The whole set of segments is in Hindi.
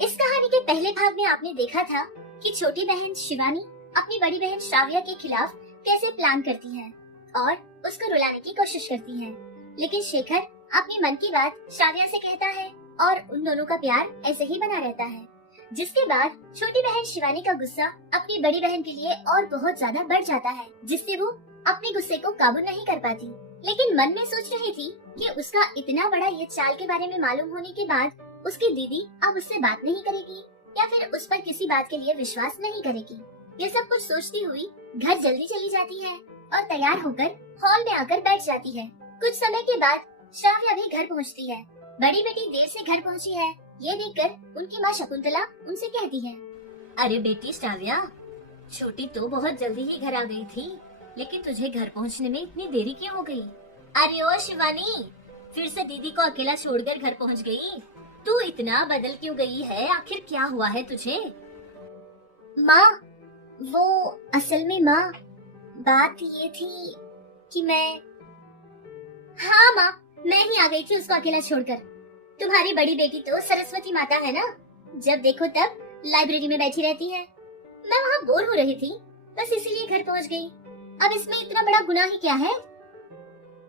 इस कहानी के पहले भाग में आपने देखा था कि छोटी बहन शिवानी अपनी बड़ी बहन श्राव्या के खिलाफ कैसे प्लान करती है और उसको रुलाने की कोशिश करती है, लेकिन शेखर अपनी मन की बात श्राव्या से कहता है और उन दोनों का प्यार ऐसे ही बना रहता है। जिसके बाद छोटी बहन शिवानी का गुस्सा अपनी बड़ी बहन के लिए और बहुत ज्यादा बढ़ जाता है, जिससे वो अपने गुस्से को काबू नहीं कर पाती। लेकिन मन में सोच रही थी कि उसका इतना बड़ा ये चाल के बारे में मालूम होने के बाद उसकी दीदी अब उससे बात नहीं करेगी या फिर उस पर किसी बात के लिए विश्वास नहीं करेगी। ये सब कुछ सोचती हुई घर जल्दी चली जाती है और तैयार होकर हॉल में आकर बैठ जाती है। कुछ समय के बाद श्राव्या भी घर पहुंचती है। बड़ी बेटी देर से घर पहुंची है, ये देखकर उनकी माँ शकुंतला उनसे कहती है, अरे बेटी श्राव्या, छोटी तो बहुत जल्दी ही घर आ गई थी, लेकिन तुझे घर पहुंचने में इतनी देरी क्यों हो गई? अरे ओ शिवानी, फिर से दीदी को अकेला छोड़कर घर पहुंच गई। तू इतना बदल क्यों गई है? आखिर क्या हुआ है तुझे? माँ, वो असल में माँ, बात ये थी कि हाँ माँ, मैं ही आ गई थी उसको अकेला छोड़कर। तुम्हारी बड़ी बेटी तो सरस्वती माता है ना, जब देखो तब लाइब्रेरी में बैठी रहती है। मैं वहाँ बोर हो रही थी, बस इसीलिए घर पहुँच गई। अब इसमें इतना बड़ा गुनाह ही क्या है?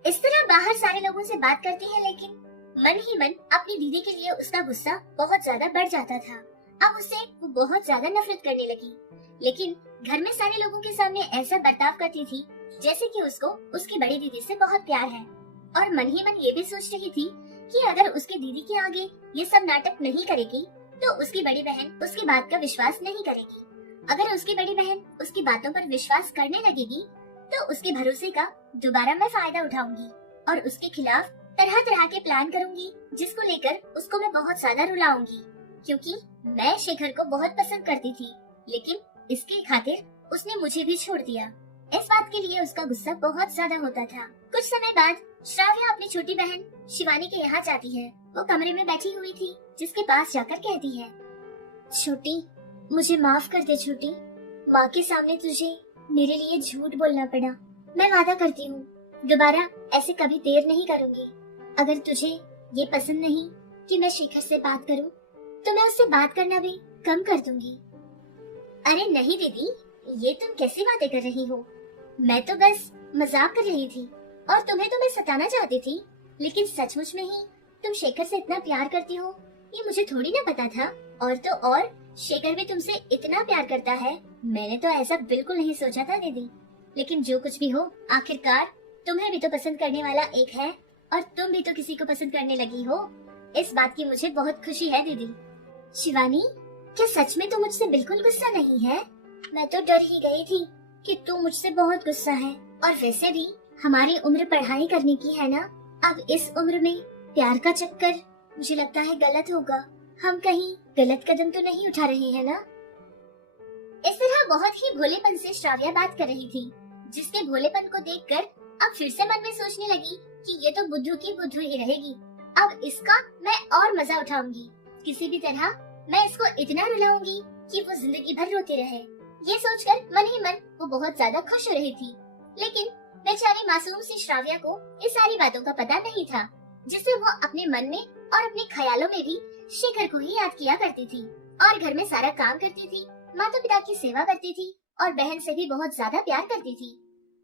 इस तरह बाहर सारे लोगों से बात करती है, लेकिन मन ही मन अपनी दीदी के लिए उसका गुस्सा बहुत ज्यादा बढ़ जाता था। अब उससे वो बहुत ज्यादा नफरत करने लगी, लेकिन घर में सारे लोगों के सामने ऐसा बर्ताव करती थी जैसे कि उसको उसकी बड़ी दीदी से बहुत प्यार है। और मन ही मन ये भी सोच रही थी कि अगर उसकी दीदी के आगे ये सब नाटक नहीं करेगी तो उसकी बड़ी बहन उसकी बात का विश्वास नहीं करेगी। अगर उसकी बड़ी बहन उसकी बातों पर विश्वास करने लगेगी तो उसके भरोसे का दोबारा मैं फायदा उठाऊंगी और उसके खिलाफ तरह तरह के प्लान करूंगी, जिसको लेकर उसको मैं बहुत ज्यादा रुलाऊंगी। क्योंकि मैं शेखर को बहुत पसंद करती थी, लेकिन इसके खातिर उसने मुझे भी छोड़ दिया। इस बात के लिए उसका गुस्सा बहुत ज्यादा होता था। कुछ समय बाद श्राव्या अपनी छोटी बहन शिवानी के यहाँ जाती है। वो कमरे में बैठी हुई थी, जिसके पास जाकर कहती है, छोटी, मुझे माफ कर दे छोटी, माँ के सामने तुझे मेरे लिए झूठ बोलना पड़ा। मैं वादा करती हूँ दोबारा ऐसे कभी देर नहीं करूँगी। अगर तुझे ये पसंद नहीं कि मैं शेखर से बात करूँ तो मैं उससे बात करना भी कम कर दूंगी। अरे नहीं दीदी, ये तुम कैसी बातें कर रही हो? मैं तो बस मजाक कर रही थी और तुम्हें तो मैं सताना चाहती थी, लेकिन सचमुच में ही तुम शेखर से इतना प्यार करती हो ये मुझे थोड़ी ना पता था। और तो और शेखर भी तुमसे इतना प्यार करता है, मैंने तो ऐसा बिल्कुल नहीं सोचा था दीदी। लेकिन जो कुछ भी हो, आखिरकार तुम्हें भी तो पसंद करने वाला एक है और तुम भी तो किसी को पसंद करने लगी हो। इस बात की मुझे बहुत खुशी है दीदी। शिवानी, क्या सच में तू मुझसे बिल्कुल गुस्सा नहीं है? मैं तो डर ही गई थी कि तू मुझसे बहुत गुस्सा है। और वैसे भी हमारी उम्र पढ़ाई करने की है ना, अब इस उम्र में प्यार का चक्कर मुझे लगता है गलत होगा। हम कहीं गलत कदम तो नहीं उठा रहे हैं ना? इस तरह बहुत ही भोलेपन से श्राव्या बात कर रही थी, जिसके भोलेपन को देखकर अब फिर से मन में सोचने लगी कि ये तो बुद्धू की बुद्धू ही रहेगी। अब इसका मैं और मजा उठाऊंगी। किसी भी तरह मैं इसको इतना रुलाऊंगी कि वो जिंदगी भर रोती रहे। ये सोचकर मन ही मन वो बहुत ज्यादा खुश हो रही थी। लेकिन बेचारी मासूम सी श्राव्या को इस सारी बातों का पता नहीं था, जिससे वो अपने मन में और अपने ख्यालों में भी शेखर को ही याद किया करती थी और घर में सारा काम करती थी, माता पिता की सेवा करती थी और बहन से भी बहुत ज्यादा प्यार करती थी।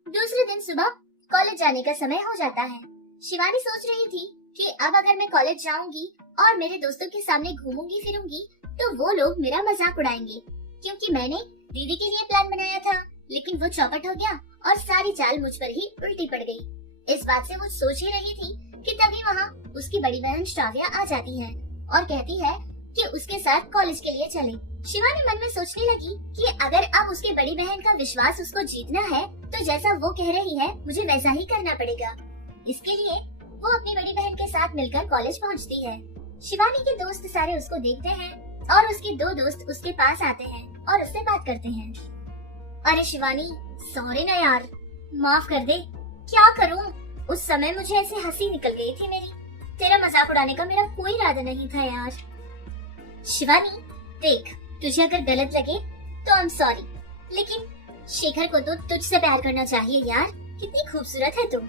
दूसरे दिन सुबह कॉलेज जाने का समय हो जाता है। शिवानी सोच रही थी कि अब अगर मैं कॉलेज जाऊंगी और मेरे दोस्तों के सामने घूमूंगी फिरूंगी तो वो लोग मेरा मजाक उड़ाएंगे, क्योंकि मैंने दीदी के लिए प्लान बनाया था, लेकिन वो चौपट हो गया और सारी चाल मुझ पर ही उल्टी पड़ गई। इस बात से वो सोच ही रही थी कि तभी वहाँ उसकी बड़ी बहन श्राव्या आ जाती है और कहती है कि उसके साथ कॉलेज के लिए चले। शिवानी मन में सोचने लगी कि अगर अब उसके बड़ी बहन का विश्वास उसको जीतना है तो जैसा वो कह रही है मुझे वैसा ही करना पड़ेगा। इसके लिए वो अपनी बड़ी बहन के साथ मिलकर कॉलेज पहुंचती है। शिवानी के दोस्त सारे उसको देखते हैं और उसके दो दोस्त उसके पास आते हैं और उससे बात करते हैं। अरे शिवानी, सॉरी ना यार, माफ कर दे। क्या करूं, उस समय मुझे ऐसे हंसी निकल गई थी मेरी। तेरा मजाक उड़ाने का मेरा कोई इरादा नहीं था यार। शिवानी देख, तुझे अगर गलत लगे तो आई एम सॉरी, लेकिन शेखर को तो तुझसे प्यार करना चाहिए यार। कितनी खूबसूरत है तू।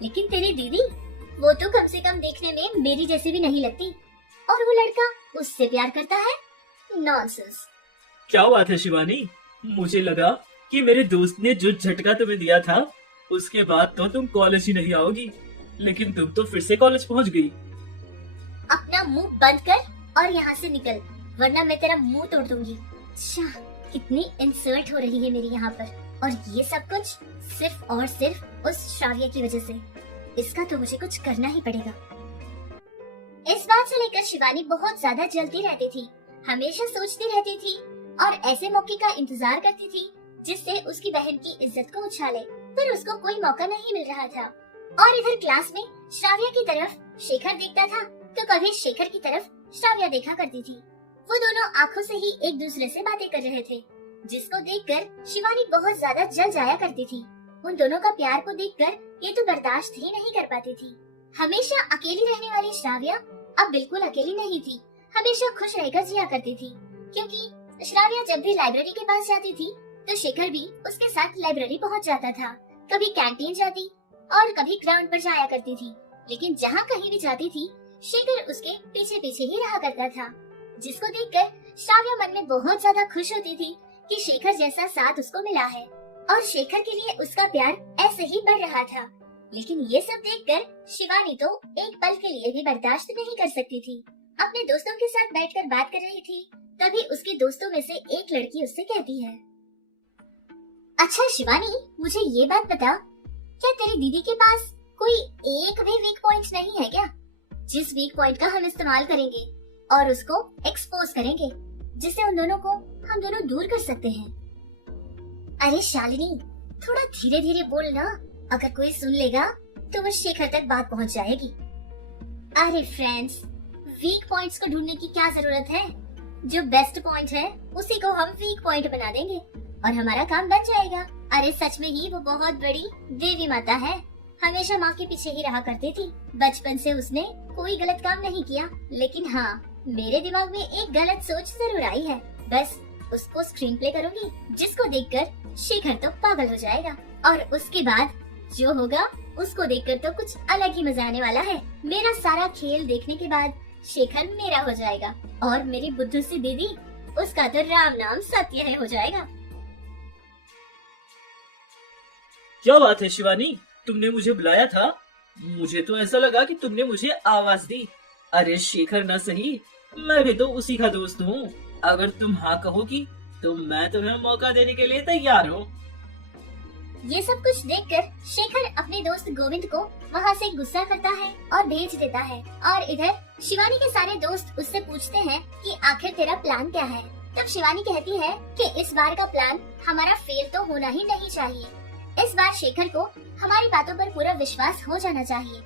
लेकिन तेरी दीदी, वो तो कम से कम देखने में मेरी जैसी भी नहीं लगती और वो लड़का उससे प्यार करता है। नॉनसेंस। क्या बात है शिवानी, मुझे लगा कि मेरे दोस्त ने जो झटका तुम्हें दिया था उसके बाद तो तुम कॉलेज ही नहीं आओगी, लेकिन तुम तो फिर से कॉलेज पहुंच गई। अपना मुंह बंद कर और यहाँ से निकल, वरना मैं तेरा मुंह तोड़ दूंगी। अच्छा, कितनी इंसल्ट हो रही है मेरी यहाँ पर, और ये सब कुछ सिर्फ और सिर्फ उस श्राव्य की वजह से। इसका तो मुझे कुछ करना ही पड़ेगा। इस बात से लेकर शिवानी बहुत ज्यादा जलती रहती थी, हमेशा सोचती रहती थी और ऐसे मौके का इंतजार करती थी जिससे उसकी बहन की इज्जत को उछाले, पर उसको कोई मौका नहीं मिल रहा था। और इधर क्लास में श्राव्य की तरफ शेखर देखता था तो कभी शेखर की तरफ श्राव्य देखा करती थी। वो दोनों आंखों से ही एक दूसरे से बातें कर रहे थे, जिसको देखकर शिवानी बहुत ज्यादा जल जाया करती थी। उन दोनों का प्यार को देखकर ये तो बर्दाश्त ही नहीं कर पाती थी। हमेशा अकेली रहने वाली श्राव्य अब बिल्कुल अकेली नहीं थी, हमेशा खुश रहकर जिया करती थी, क्योंकि श्राव्य जब भी लाइब्रेरी के पास जाती थी तो शेखर भी उसके साथ लाइब्रेरी पहुंच जाता था। कभी कैंटीन जाती और कभी ग्राउंड पर जाया करती थी, लेकिन जहाँ कहीं भी जाती थी शेखर उसके पीछे पीछे ही रहा करता था, जिसको देखकर श्राव्य मन में बहुत ज्यादा खुश होती थी कि शेखर जैसा साथ उसको मिला है और शेखर के लिए उसका प्यार ऐसे ही बढ़ रहा था। लेकिन ये सब देखकर शिवानी तो एक पल के लिए भी बर्दाश्त नहीं कर सकती थी। अपने दोस्तों के साथ बैठकर बात कर रही थी, तभी उसके दोस्तों में से एक लड़की उससे कहती है, अच्छा शिवानी, मुझे ये बात बता, क्या तेरी दीदी के पास कोई एक भी वीक पॉइंट नहीं है क्या, जिस वीक पॉइंट का हम इस्तेमाल करेंगे और उसको एक्सपोज करेंगे, जिससे उन दोनों को हम दोनों दूर कर सकते हैं। अरे शालिनी, थोड़ा धीरे धीरे बोल ना, अगर कोई सुन लेगा तो वो शेखर तक बात पहुंच जाएगी। अरे फ्रेंड्स, वीक पॉइंट्स को ढूंढने की क्या जरूरत है, जो बेस्ट पॉइंट है उसी को हम वीक पॉइंट बना देंगे और हमारा काम बन जाएगा। अरे सच में ही वो बहुत बड़ी देवी माता है, हमेशा माँ के पीछे ही रहा करती थी। बचपन से उसने कोई गलत काम नहीं किया, लेकिन हाँ, मेरे दिमाग में एक गलत सोच जरूर आई है। बस उसको स्क्रीन प्ले करूंगी, जिसको देखकर शेखर तो पागल हो जाएगा, और उसके बाद जो होगा उसको देखकर तो कुछ अलग ही मजा आने वाला है। मेरा सारा खेल देखने के बाद शेखर मेरा हो जाएगा और मेरी बुद्धू सी दीदी, उसका तो राम नाम सत्य है हो जाएगा। क्या बात है शिवानी, तुमने मुझे बुलाया था? मुझे तो ऐसा लगा कि तुमने मुझे आवाज दी। अरे शेखर ना सही, मैं भी तो उसी का दोस्त हूँ। अगर तुम हाँ कहोगी तो मैं तुम्हें मौका देने के लिए तैयार हूँ। ये सब कुछ देखकर शेखर अपने दोस्त गोविंद को वहाँ से गुस्सा करता है और भेज देता है, और इधर शिवानी के सारे दोस्त उससे पूछते हैं कि आखिर तेरा प्लान क्या है। तब शिवानी कहती है कि इस बार का प्लान हमारा फेल तो होना ही नहीं चाहिए। इस बार शेखर को हमारी बातों पर पूरा विश्वास हो जाना चाहिए।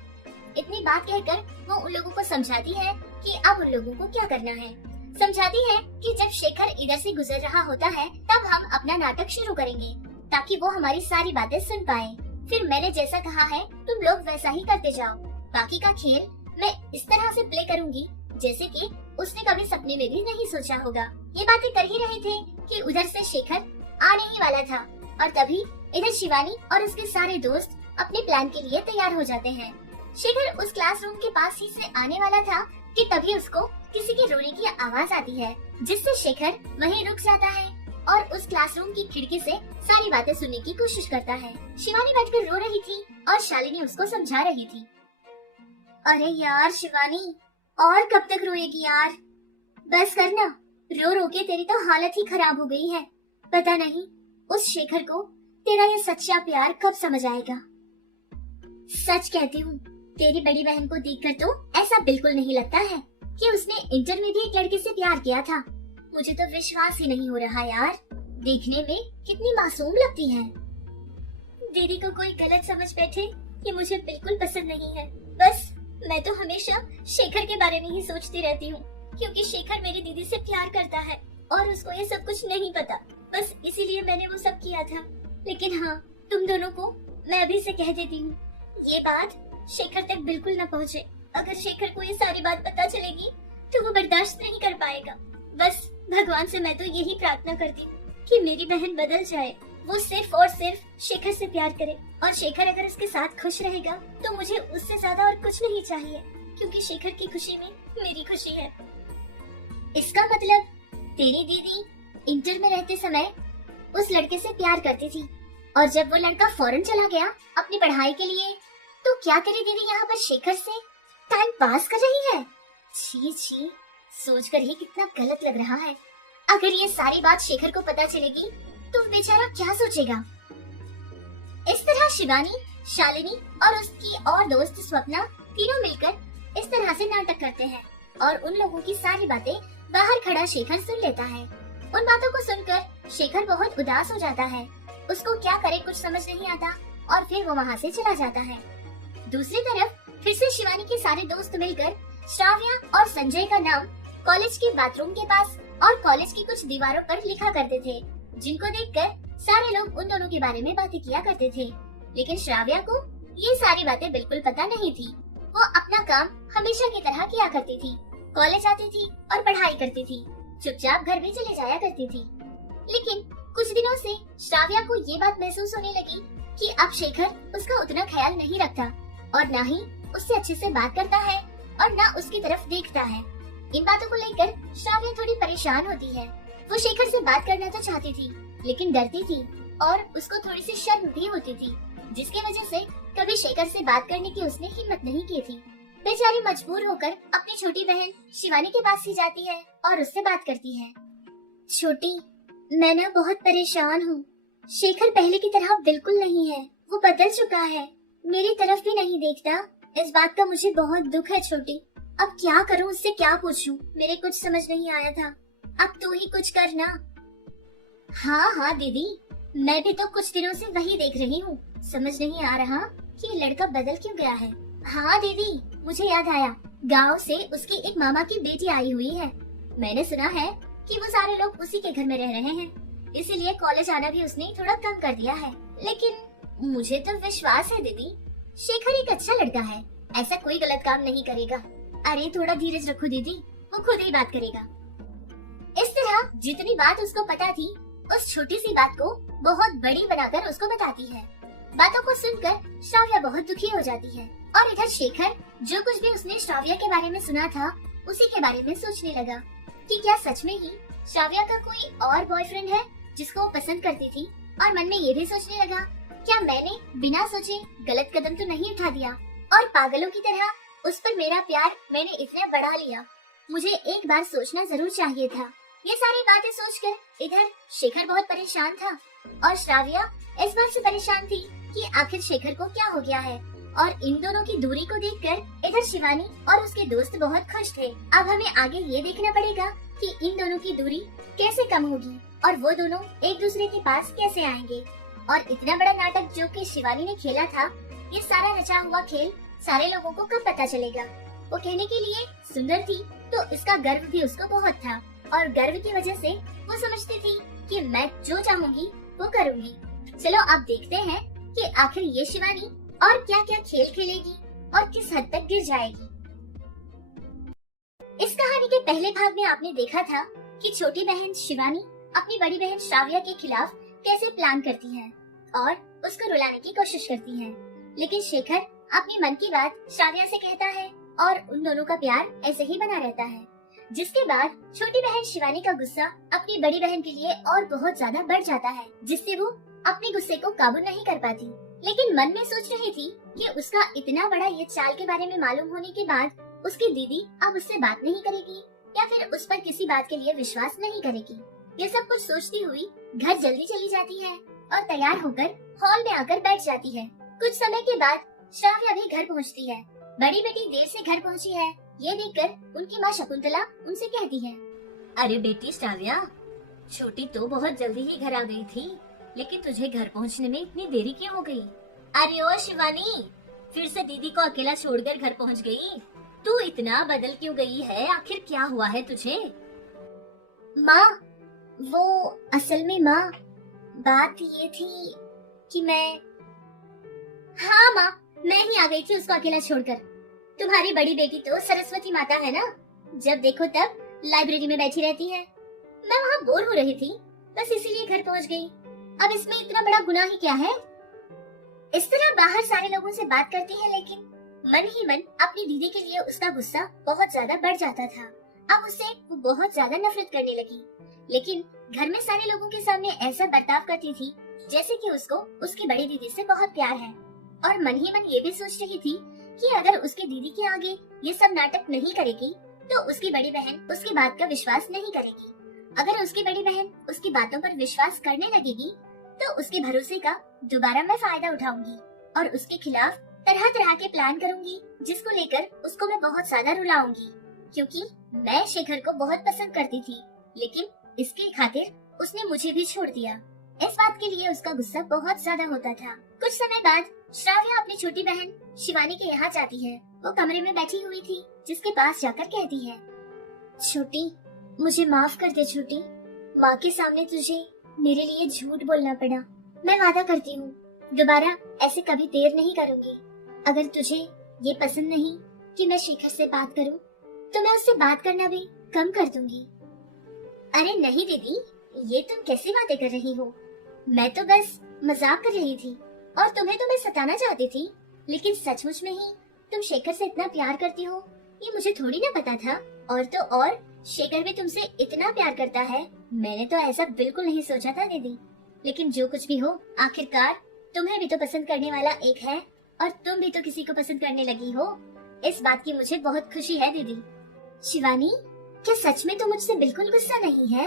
इतनी बात कहकर वो उन लोगों को समझाती है कि अब उन लोगों को क्या करना है। समझाती है कि जब शेखर इधर से गुजर रहा होता है तब हम अपना नाटक शुरू करेंगे, ताकि वो हमारी सारी बातें सुन पाए। फिर मैंने जैसा कहा है तुम लोग वैसा ही करते जाओ। बाकी का खेल मैं इस तरह से प्ले करूंगी जैसे कि उसने कभी सपने में भी नहीं सोचा होगा। ये बातें कर ही रहे थे कि उधर से शेखर आने ही वाला था, और तभी इधर शिवानी और उसके सारे दोस्त अपने प्लान के लिए तैयार हो जाते हैं। शेखर उस क्लासरूम के पास ही से आने वाला था कि तभी उसको किसी के रोने की आवाज आती है, जिससे शेखर वहीं रुक जाता है और उस क्लासरूम की खिड़की से सारी बातें सुनने की कोशिश करता है। शिवानी बैठकर रो रही थी और शालिनी उसको समझा रही थी। अरे यार शिवानी, और कब तक रोएगी यार, बस करना, रो रो के तेरी तो हालत ही खराब हो गई है। पता नहीं उस शेखर को तेरा ये सच्चा प्यार कब समझ आएगा। सच कहती हूँ, तेरी बड़ी बहन को देखकर तो ऐसा बिल्कुल नहीं लगता है कि उसने इंटर में भी एक लड़के से प्यार किया था। मुझे तो विश्वास ही नहीं हो रहा यार, देखने में कितनी मासूम लगती है। दीदी को कोई गलत समझ बैठे, ये मुझे बिल्कुल पसंद नहीं है। बस मैं तो हमेशा शेखर के बारे में ही सोचती रहती हूँ, क्योंकि शेखर मेरी दीदी से प्यार करता है और उसको ये सब कुछ नहीं पता। बस इसीलिए मैंने वो सब किया था। लेकिन हाँ, तुम दोनों को मैं अभी से कह देती हूँ, ये बात शेखर तक बिल्कुल न पहुँचे। अगर शेखर को ये सारी बात पता चलेगी तो वो बर्दाश्त नहीं कर पाएगा। बस भगवान से मैं तो यही प्रार्थना करती हूँ कि मेरी बहन बदल जाए, वो सिर्फ और सिर्फ शेखर से प्यार करे, और शेखर अगर उसके साथ खुश रहेगा तो मुझे उससे ज्यादा और कुछ नहीं चाहिए, क्योंकि शेखर की खुशी में मेरी खुशी है। इसका मतलब तेरी दीदी इंटर में रहते समय उस लड़के से प्यार करती थी और जब वो लड़का फॉरेन चला गया अपनी पढ़ाई के लिए, तो क्या तेरी दीदी यहाँ पर शेखर से टाइम पास कर रही है? छी छी, सोचकर ही कितना गलत लग रहा है। अगर ये सारी बात शेखर को पता चलेगी तो बेचारा क्या सोचेगा। इस तरह शिवानी, शालिनी और उसकी और दोस्त स्वप्ना तीनों मिलकर इस तरह से नाटक करते हैं और उन लोगों की सारी बातें बाहर खड़ा शेखर सुन लेता है। उन बातों को सुनकर शेखर बहुत उदास हो जाता है। उसको क्या करे कुछ समझ नहीं आता और फिर वो वहाँ से चला जाता है। दूसरी तरफ फिर से शिवानी के सारे दोस्त मिलकर श्राव्या और संजय का नाम कॉलेज के बाथरूम के पास और कॉलेज की कुछ दीवारों पर लिखा करते थे, जिनको देखकर सारे लोग उन दोनों के बारे में बातें किया करते थे। लेकिन श्राव्या को ये सारी बातें बिल्कुल पता नहीं थी। वो अपना काम हमेशा की तरह किया करती थी, कॉलेज आती थी और पढ़ाई करती थी, चुपचाप घर भी चले जाया करती थी। लेकिन कुछ दिनों से श्राव्या को ये बात महसूस होने लगी कि अब शेखर उसका उतना ख्याल नहीं रखता और न ही उससे अच्छे से बात करता है और न उसकी तरफ देखता है। इन बातों को लेकर श्राव्या थोड़ी परेशान होती है। वो शेखर से बात करना तो चाहती थी लेकिन डरती थी और उसको थोड़ी सी शर्म भी होती थी, जिसकी वजह से कभी शेखर से बात करने की उसने हिम्मत नहीं की थी। बेचारी मजबूर होकर अपनी छोटी बहन शिवानी के पास ही जाती है और उससे बात करती है। छोटी, मैं ना बहुत परेशान हूँ। शेखर पहले की तरह बिल्कुल नहीं है, वो बदल चुका है, मेरी तरफ भी नहीं देखता। इस बात का मुझे बहुत दुख है छोटी। अब क्या करूँ, उससे क्या पूछूं? मेरे कुछ समझ नहीं आया था, अब तू ही कुछ करना। हाँ हाँ दीदी, मैं भी तो कुछ दिनों से वही देख रही हूँ। समझ नहीं आ रहा कि ये लड़का बदल क्यों गया है। हाँ दीदी, मुझे याद आया, गांव से उसकी एक मामा की बेटी आई हुई है। मैंने सुना है कि वो सारे लोग उसी के घर में रह रहे हैं, इसीलिए कॉलेज आना भी उसने थोड़ा कम कर दिया है। लेकिन मुझे तो विश्वास है दीदी, शेखर एक अच्छा लड़का है, ऐसा कोई गलत काम नहीं करेगा। अरे थोड़ा धीरज रखो दीदी, वो खुद ही बात करेगा। इस तरह जितनी बात उसको पता थी, उस छोटी सी बात को बहुत बड़ी बनाकर उसको बताती है। बातों को सुनकर श्राव्या बहुत दुखी हो जाती है और इधर शेखर जो कुछ भी उसने श्राव्या के बारे में सुना था, उसी के बारे में सोचने लगा कि क्या सच में ही श्राव्या का कोई और बॉयफ्रेंड है जिसको वो पसंद करती थी। और मन में ये भी सोचने लगा, क्या मैंने बिना सोचे गलत कदम तो नहीं उठा दिया और पागलों की तरह उस पर मेरा प्यार मैंने इतना बढ़ा लिया। मुझे एक बार सोचना जरूर चाहिए था। ये सारी बातें सोचकर इधर शेखर बहुत परेशान था और श्राव्या इस बात से परेशान थी कि आखिर शेखर को क्या हो गया है। और इन दोनों की दूरी को देखकर इधर शिवानी और उसके दोस्त बहुत खुश थे। अब हमें आगे ये देखना पड़ेगा कि इन दोनों की दूरी कैसे कम होगी और वो दोनों एक दूसरे के पास कैसे आएंगे। और इतना बड़ा नाटक जो कि शिवानी ने खेला था, ये सारा रचा हुआ खेल सारे लोगों को कब पता चलेगा। वो कहने के लिए सुंदर थी तो इसका गर्व भी उसको बहुत था और गर्व की वजह से वो समझती थी कि मैं जो चाहूंगी वो करूंगी। चलो अब देखते हैं कि आखिर ये शिवानी और क्या क्या खेल खेलेगी और किस हद तक गिर जाएगी। इस कहानी के पहले भाग में आपने देखा था कि छोटी बहन शिवानी अपनी बड़ी बहन श्राव्या के खिलाफ कैसे प्लान करती है और उसको रुलाने की कोशिश करती है। लेकिन शेखर अपनी मन की बात श्राव्या से कहता है और उन दोनों का प्यार ऐसे ही बना रहता है। जिसके बाद छोटी बहन शिवानी का गुस्सा अपनी बड़ी बहन के लिए और बहुत ज्यादा बढ़ जाता है, जिससे वो अपने गुस्से को काबू नहीं कर पाती। लेकिन मन में सोच रही थी कि उसका इतना बड़ा ये चाल के बारे में मालूम होने के बाद उसकी दीदी अब उससे बात नहीं करेगी या फिर उस पर किसी बात के लिए विश्वास नहीं करेगी। ये सब कुछ सोचती हुई घर जल्दी चली जाती है और तैयार होकर हॉल में आकर बैठ जाती है। कुछ समय के बाद श्राव्या भी घर पहुंचती है। बड़ी बेटी देर से घर पहुंची है, ये देखकर उनकी माँ शकुंतला उनसे कहती है, अरे बेटी श्राव्या, छोटी तो बहुत जल्दी ही घर आ गई थी, लेकिन तुझे घर पहुंचने में इतनी देरी क्यों हो गई? अरे ओ शिवानी, फिर से दीदी को अकेला छोड़कर घर पहुंच गई। तू इतना बदल क्यों गई है? आखिर क्या हुआ है तुझे? माँ, वो असल में माँ, बात ये थी कि हाँ माँ, मैं ही आ गई थी उसको अकेला छोड़कर। तुम्हारी बड़ी बेटी तो सरस्वती माता है ना, जब देखो तब लाइब्रेरी में बैठी रहती है। मैं वहाँ बोर हो रही थी, बस इसीलिए घर पहुँच गई। अब इसमें इतना बड़ा गुनाह ही क्या है? इस तरह बाहर सारे लोगों से बात करती है, लेकिन मन ही मन अपनी दीदी के लिए उसका गुस्सा बहुत ज्यादा बढ़ जाता था। अब उससे वो बहुत ज्यादा नफरत करने लगी। लेकिन घर में सारे लोगों के सामने ऐसा बर्ताव करती थी जैसे कि उसको उसकी बड़ी दीदी से बहुत प्यार है, और मन ही मन ये भी सोच रही थी कि अगर उसकी दीदी के आगे ये सब नाटक नहीं करेगी तो उसकी बड़ी बहन उसकी बात का विश्वास नहीं करेगी। अगर उसकी बड़ी बहन उसकी बातों पर विश्वास करने लगेगी तो उसके भरोसे का दोबारा मैं फायदा उठाऊंगी और उसके खिलाफ तरह तरह के प्लान करूंगी, जिसको लेकर उसको मैं बहुत ज्यादा रुलाऊंगी। क्योंकि मैं शेखर को बहुत पसंद करती थी, लेकिन इसके खातिर उसने मुझे भी छोड़ दिया। इस बात के लिए उसका गुस्सा बहुत ज्यादा होता था। कुछ समय बाद श्राव्या अपनी छोटी बहन शिवानी के यहाँ जाती है। वो कमरे में बैठी हुई थी, जिसके पास जाकर कहती है, छोटी, मुझे माफ कर दे छोटी। माँ के सामने तुझे मेरे लिए झूठ बोलना पड़ा। मैं वादा करती हूँ दोबारा ऐसे कभी देर नहीं करूँगी। अगर तुझे ये पसंद नहीं कि मैं शेखर से बात करूँ तो मैं उससे बात करना भी कम कर दूंगी। अरे नहीं दीदी, ये तुम कैसी बातें कर रही हो? मैं तो बस मजाक कर रही थी और तुम्हें तो मैं सताना चाहती थी, लेकिन सचमुच में ही तुम शेखर से इतना प्यार करती हो ये मुझे थोड़ी ना पता था। और तो और शेखर भी तुमसे इतना प्यार करता है, मैंने तो ऐसा बिल्कुल नहीं सोचा था दीदी। लेकिन जो कुछ भी हो, आखिरकार तुम्हें भी तो पसंद करने वाला एक है और तुम भी तो किसी को पसंद करने लगी हो। इस बात की मुझे बहुत खुशी है दीदी। शिवानी, क्या सच में तो मुझसे बिल्कुल गुस्सा नहीं है?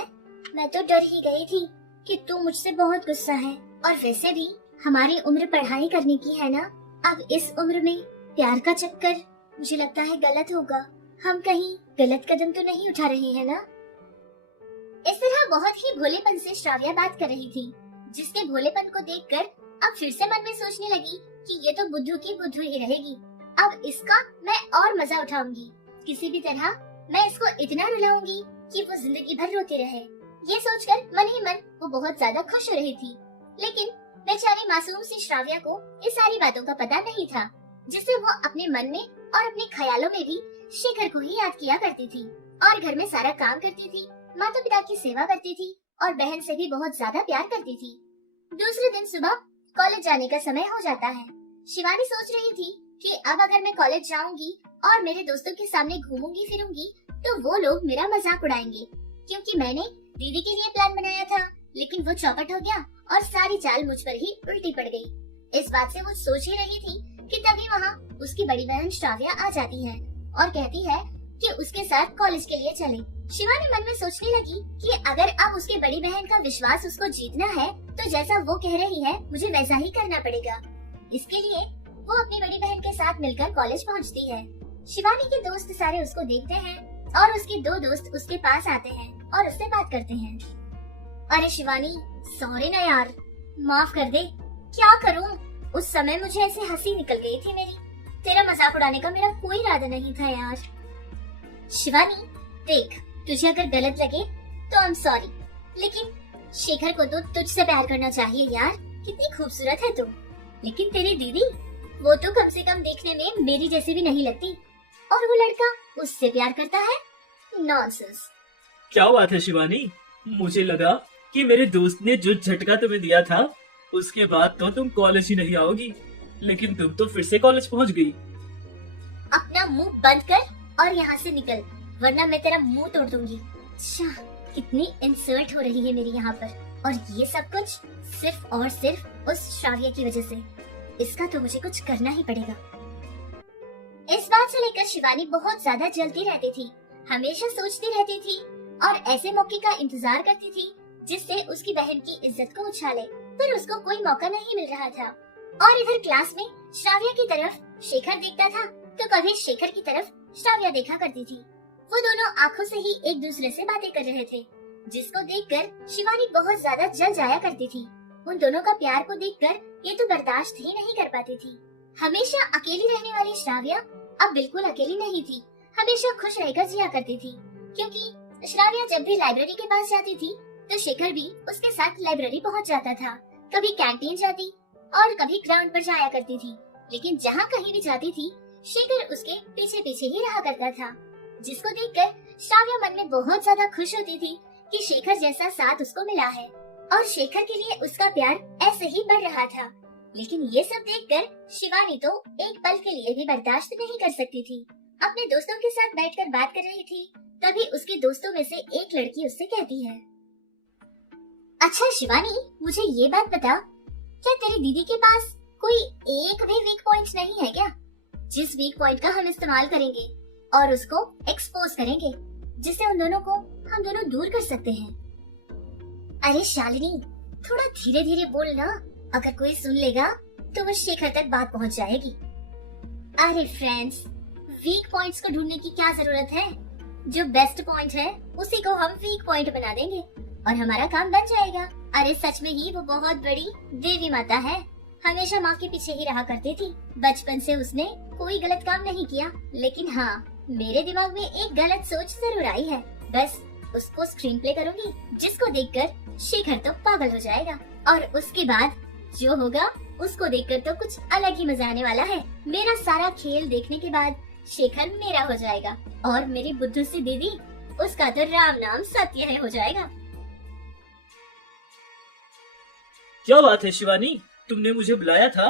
मैं तो डर ही गई थी कि तू मुझसे बहुत गुस्सा है। और वैसे भी हमारी उम्र पढ़ाई करने की है ना, अब इस उम्र में प्यार का चक्कर मुझे लगता है गलत होगा। हम कहीं गलत कदम तो नहीं उठा रहे हैं ना? इस तरह बहुत ही भोलेपन से श्राव्या बात कर रही थी, जिसके भोलेपन को देखकर अब फिर से मन में सोचने लगी कि ये तो बुद्धू की बुद्धू ही रहेगी। अब इसका मैं और मजा उठाऊंगी। किसी भी तरह मैं इसको इतना रुलाऊंगी कि वो जिंदगी भर रोती रहे। ये सोचकर मन ही मन वो बहुत ज्यादा खुश हो रही थी। लेकिन बेचारी मासूम सी श्राव्या को ये सारी बातों का पता नहीं था, जिससे वो अपने मन में और अपने ख्यालों में भी शेखर को ही याद किया करती थी और घर में सारा काम करती थी, माता पिता की सेवा करती थी और बहन से भी बहुत ज्यादा प्यार करती थी। दूसरे दिन सुबह कॉलेज जाने का समय हो जाता है। शिवानी सोच रही थी कि अब अगर मैं कॉलेज जाऊंगी और मेरे दोस्तों के सामने घूमूंगी फिरूंगी तो वो लोग मेरा मजाक उड़ाएंगे, क्योंकि मैंने दीदी के लिए प्लान बनाया था, लेकिन वो चौपट हो गया और सारी चाल मुझ पर ही उल्टी पड़ गई। इस बात से वो सोच ही रही थी कि तभी वहाँ उसकी बड़ी बहन श्राव्या आ जाती है और कहती है कि उसके साथ कॉलेज के लिए चले। शिवानी मन में सोचने लगी कि अगर अब उसकी बड़ी बहन का विश्वास उसको जीतना है तो जैसा वो कह रही है मुझे वैसा ही करना पड़ेगा। इसके लिए वो अपनी बड़ी बहन के साथ मिलकर कॉलेज पहुंचती है। शिवानी के दोस्त सारे उसको देखते हैं और उसके दो दोस्त उसके पास आते हैं और उससे बात करते हैं। अरे शिवानी, सॉरी ना यार, माफ कर दे। क्या करूं, उस समय मुझे ऐसे हंसी निकल गई थी मेरी। तेरा मजाक उड़ाने का मेरा कोई इरादा नहीं था यार। शिवानी देख, तुझे अगर गलत लगे तो आई एम सॉरी, लेकिन शेखर को तो तुझसे प्यार करना चाहिए यार। कितनी खूबसूरत है तू। लेकिन तेरी दीदी, वो तो कम से कम देखने में मेरी जैसी भी नहीं लगती और वो लड़का उससे प्यार करता है। नॉनसेंस। क्या बात है शिवानी, मुझे लगा कि मेरे दोस्त ने जो झटका तुम्हें दिया था उसके बाद तो तुम कॉलेज ही नहीं आओगी, लेकिन तुम तो फिर से कॉलेज पहुंच गई। अपना मुंह बंद कर और यहाँ से निकल, वरना मैं तेरा मुंह तोड़ दूंगी। अच्छा, कितनी इंसल्ट हो रही है मेरी यहाँ पर, और ये सब कुछ सिर्फ और सिर्फ उस श्राव्या की वजह से। इसका तो मुझे कुछ करना ही पड़ेगा। इस बात से लेकर शिवानी बहुत ज्यादा जलती रहती थी, हमेशा सोचती रहती थी और ऐसे मौके का इंतजार करती थी जिससे उसकी बहन की इज्जत को उछाले, पर उसको कोई मौका नहीं मिल रहा था। और इधर क्लास में श्राव्या की तरफ शेखर देखता था तो कभी शेखर की तरफ श्राव्या देखा करती थी। वो दोनों आंखों से ही एक दूसरे से बातें कर रहे थे, जिसको देखकर शिवानी बहुत ज्यादा जल जाया करती थी। उन दोनों का प्यार को देखकर ये तो बर्दाश्त ही नहीं कर पाती थी। हमेशा अकेली रहने वाली श्राव्या अब बिल्कुल अकेली नहीं थी, हमेशा खुश रहकर जिया करती थी, क्योंकि श्राव्या जब भी लाइब्रेरी के पास जाती थी तो शेखर भी उसके साथ लाइब्रेरी पहुंच जाता था। कभी कैंटीन जाती और कभी ग्राउंड पर जाया करती थी, लेकिन जहाँ कहीं भी जाती थी शेखर उसके पीछे पीछे ही रहा करता था, जिसको देखकर श्राव्या मन में बहुत ज्यादा खुश होती थी कि शेखर जैसा साथ उसको मिला है और शेखर के लिए उसका प्यार ऐसे ही बढ़ रहा था। लेकिन ये सब देखकर शिवानी तो एक पल के लिए भी बर्दाश्त नहीं कर सकती थी। अपने दोस्तों के साथ बैठकर बात कर रही थी तभी उसके दोस्तों में से एक लड़की उससे कहती है, अच्छा शिवानी, मुझे ये बात बता, क्या तेरी दीदी के पास कोई एक भी वीक पॉइंट नहीं है क्या, जिस वीक पॉइंट का हम इस्तेमाल करेंगे और उसको एक्सपोज करेंगे, जिससे उन दोनों को हम दोनों दूर कर सकते हैं। अरे शालिनी, थोड़ा धीरे धीरे बोल ना, अगर कोई सुन लेगा तो वो शेखर तक बात पहुंच जाएगी। अरे फ्रेंड्स, वीक पॉइंट्स को ढूंढने की क्या जरूरत है, जो बेस्ट पॉइंट है उसी को हम वीक पॉइंट बना देंगे और हमारा काम बन जाएगा। अरे सच में ही वो बहुत बड़ी देवी माता है, हमेशा माँ के पीछे ही रहा करती थी। बचपन से उसने कोई गलत काम नहीं किया, लेकिन हाँ, मेरे दिमाग में एक गलत सोच जरूर आई है। बस उसको स्क्रीन प्ले करूंगी, जिसको देखकर शेखर तो पागल हो जाएगा और उसके बाद जो होगा उसको देखकर तो कुछ अलग ही मजा आने वाला है। मेरा सारा खेल देखने के बाद शेखर मेरा हो जाएगा और मेरी बुद्धू सी दीदी, उसका तो राम नाम सत्य है हो जाएगा। क्या बात है शिवानी, तुमने मुझे बुलाया था?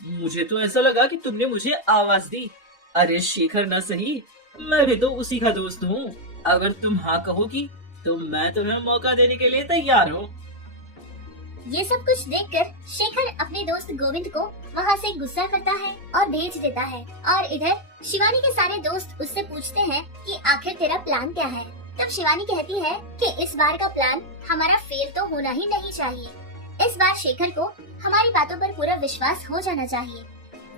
मुझे तो ऐसा लगा कि तुमने मुझे आवाज दी। अरे शेखर ना सही, मैं भी तो उसी का दोस्त हूँ। अगर तुम हाँ कहोगी तो मैं तुम्हें मौका देने के लिए तैयार हूँ। ये सब कुछ देखकर शेखर अपने दोस्त गोविंद को वहाँ से गुस्सा करता है और भेज देता है और इधर शिवानी के सारे दोस्त उससे पूछते हैं कि आखिर तेरा प्लान क्या है। तब शिवानी कहती है कि इस बार का प्लान हमारा फेल तो होना ही नहीं चाहिए। इस बार शेखर को हमारी बातों पर पूरा विश्वास हो जाना चाहिए।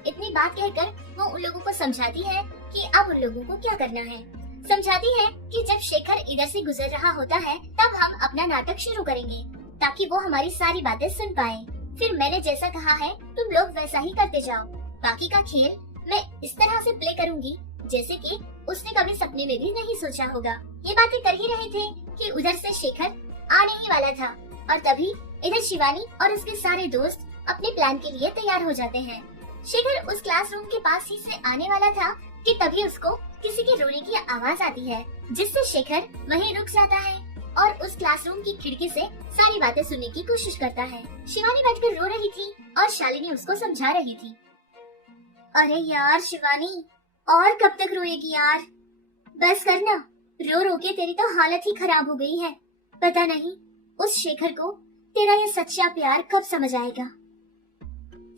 इतनी बात कहकर वो उन लोगों को समझाती है कि अब उन लोगों को क्या करना है। समझाती है कि जब शेखर इधर से गुजर रहा होता है तब हम अपना नाटक शुरू करेंगे, ताकि वो हमारी सारी बातें सुन पाए। फिर मैंने जैसा कहा है तुम लोग वैसा ही करते जाओ। बाकी का खेल मैं इस तरह से प्ले करूंगी जैसे कि उसने कभी सपने में भी नहीं सोचा होगा। ये बातें कर ही रहे थे कि उधर से शेखर आने ही वाला था और तभी इधर शिवानी और उसके सारे दोस्त अपने प्लान के लिए तैयार हो जाते हैं। शेखर उस क्लासरूम के पास ही से आने वाला था कि तभी उसको किसी के रोने की आवाज आती है, जिससे शेखर वहीं रुक जाता है और उस क्लासरूम की खिड़की से सारी बातें सुनने की कोशिश करता है। शिवानी बैठकर रो रही थी और शालिनी उसको समझा रही थी। अरे यार शिवानी, और कब तक रोएगी यार, बस करना, रो रो के तेरी तो हालत ही खराब हो गई है। पता नहीं उस शेखर को तेरा ये सच्चा प्यार कब समझ आएगा।